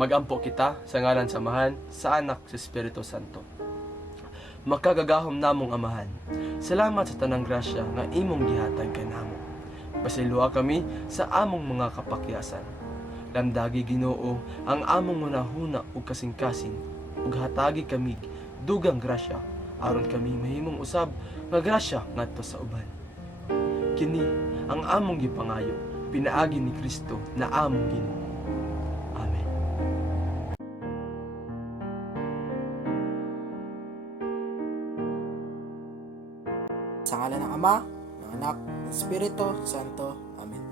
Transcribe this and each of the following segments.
Magampo kita sa ngalan samahan sa anak sa Espiritu Santo. Makagagahom namong amahan, salamat sa tanang grasya nga imong gihatag kanamo. Pasilua kami sa among mga kapakyasan. Lamdagi Ginoo ang among hunahuna ug kasing-kasing, ug hatagi kami dugang grasya aron kami mahimong usab nga grasya ngadto sa uban. Kini ang among gipangayo pinaagi ni Kristo na among Ginoo. Amen. Sa ngalan ng Ama, ng Anak, ng Espiritu Santo. Amen.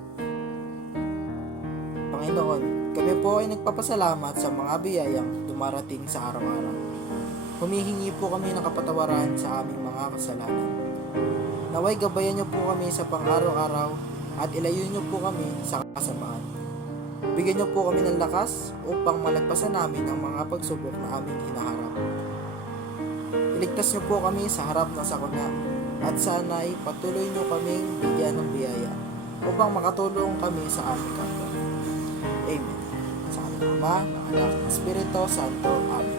Panginoon, kami po ay nagpapasalamat sa mga biyayang dumarating sa araw-araw. Humihingi po kami ng kapatawaran sa aming mga kasalanan. Naway gabayan niyo po kami sa pang-araw-araw at ilayo niyo po kami sa kasamaan. Bigyan niyo po kami ng lakas upang malagpasan namin ang mga pagsubok na aming hinaharap. Iligtas niyo po kami sa harap ng sakuna at sana'y patuloy niyo kaming bigyan ng biyaya upang makatulong kami sa aming kapwa. Amen. Sa ngalan ng Ama, ng Anak, ng Espiritu Santo. Amen.